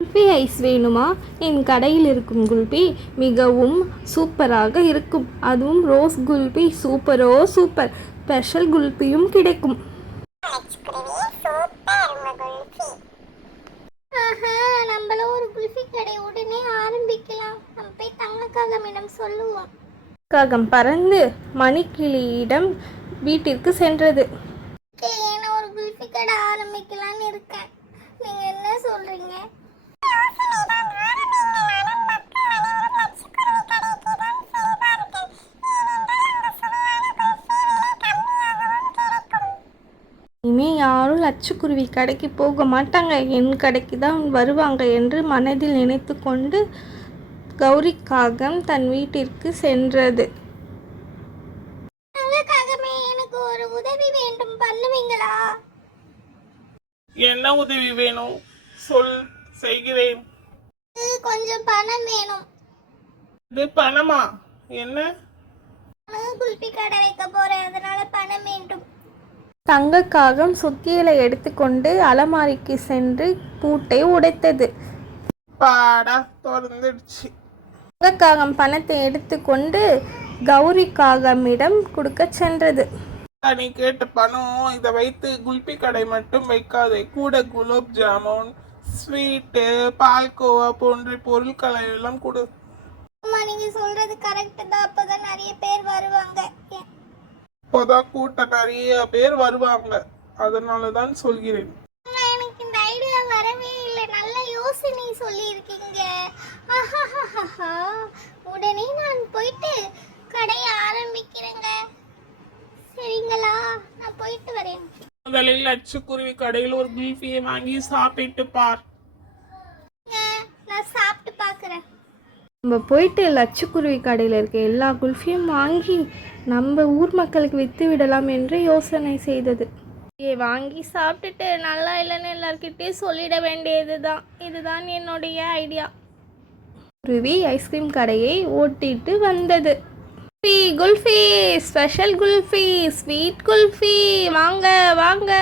Kulfi ice வேணுமா? என் கடையில் இருக்கும் குல்ஃபி மிகவும் சூப்பராக இருக்கும். அதுவும் ரோஸ் குல்ஃபி சூப்பரோ சூப்பர். ஸ்பெஷல் குல்ஃபியும் கிடைக்கும். நம்மளும் ஒரு குல்ஃபி கடை உடனே ஆரம்பிக்கலாம். நம்ம போய் தங்கக்காகமிடம் சொல்லுவோம். காகம் பறந்து மணிக்கிளியிடம் வீட்டிற்கு சென்றது. நான் ஒரு குல்ஃபி கடை ஆரம்பிக்கலான்னு இருக்கேன். நீங்க என்ன சொல்றீங்க? இனிமே யாரும் லட்சக்குருவி கடைக்கு போக மாட்டாங்க, என் கடைக்கு தான் வருவாங்க என்று மனதில் நினைத்து கொண்டு கௌரி காகம் தன் வீட்டிற்கு சென்றது. எனக்கு ஒரு உதவி வேண்டும், பண்ணுவீங்களா? என்ன உதவி வேணும் சொல், செய்கிறேன். கொஞ்சம் பணம் வேணும். இது பணமா? என்ன? குல்ஃபி கடை வைக்க போறேன், அதனால பணம் வேண்டும். தங்க காகம் சுத்தியலை எடுத்துக்கொண்டு அலமாரிக்கு சென்று பூட்டை உடைத்தது. பாடா திறந்துடுச்சு. தங்க காகம் பணத்தை எடுத்துக்கொண்டு கௌரி காகமிடம் கொடுக்க சென்றது. நீ கேட்ட பணம், இதை வைத்து குல்பி கடை மட்டும் வைக்காதே, கூட குலோப் ஜாமுன், ஸ்வீட்டு, பால்கோவா போன்ற பொருட்களை எல்லாம் கொடு. நீங்க சொல்றது கரெக்ட் தான், அப்பதான் நிறைய பேர் வருவாங்க. இப்போதான் கூட்டம் நிறைய பேர் வருவாங்க, அதனாலதான் சொல்கிறேன். எனக்கு இந்த ஐடியா வரவே இல்லை, நல்ல யோசனை சொல்லி இருக்கீங்க. உடனே நான் போயிட்டு கடையை ஆரம்பிக்கிறேங்க. சரிங்களா? நான் போயிட்டு வரேன். முதலில் லட்சக்குருவி கடையில் ஒரு குல்ஃபியை வாங்கி சாப்பிட்டு பார். நான் சாப்பிட்டு பார்க்குறேன். நம்ம போயிட்டு லட்சக்குருவி கடையில் இருக்க எல்லா குல்ஃபியும் வாங்கி நம்ம ஊர் மக்களுக்கு விற்று விடலாம் என்று யோசனை செய்தது. வாங்கி சாப்பிட்டுட்டு நல்லா இல்லைன்னு எல்லார்கிட்டையும் சொல்லிட வேண்டியதுதான். இதுதான் என்னுடைய ஐடியா. குருவி ஐஸ்கிரீம் கடையை ஓட்டிட்டு வந்தது. குல்ஃபி, ஸ்பெஷல் குல்ஃபி, ஸ்வீட் குல்ஃபி, வாங்க வாங்க,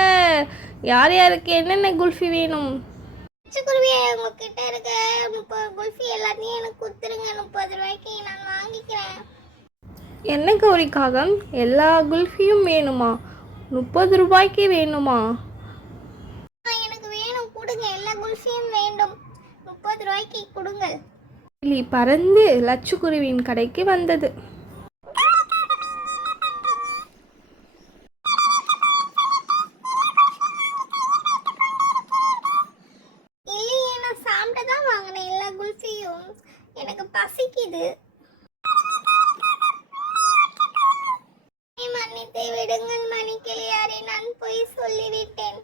யார் யாருக்கு என்னென்ன குல்ஃபி வேணும்? லட்சக்குருவியை உங்ககிட்ட இருக்க 30 குல்ஃபி எல்லாத்தையும் எனக்கு கொடுத்துருங்க. 30 ரூபாய்க்கு நான் வாங்கிக்கிறேன். என்ன கௌரி காகம், எல்லா குல்ஃபியும் வேணுமா? 30 ரூபாய்க்கு வேணுமா? எனக்கு வேணும், கொடுங்க. எல்லா குல்ஃபியும் வேண்டும். 30 ரூபாய்க்கு கொடுங்கள். கிளி பறந்து லட்சக்குருவியின் கடைக்கு வந்தது. இல்லையே, நான் சாப்பிட்டு தான் வாங்கினேன் எல்லா குல்ஃபியும். எனக்கு பசிக்குது. மன்னித்து விடுங்கள் மணிக்கிளியாரே, நான் போய் சொல்லிவிட்டேன்.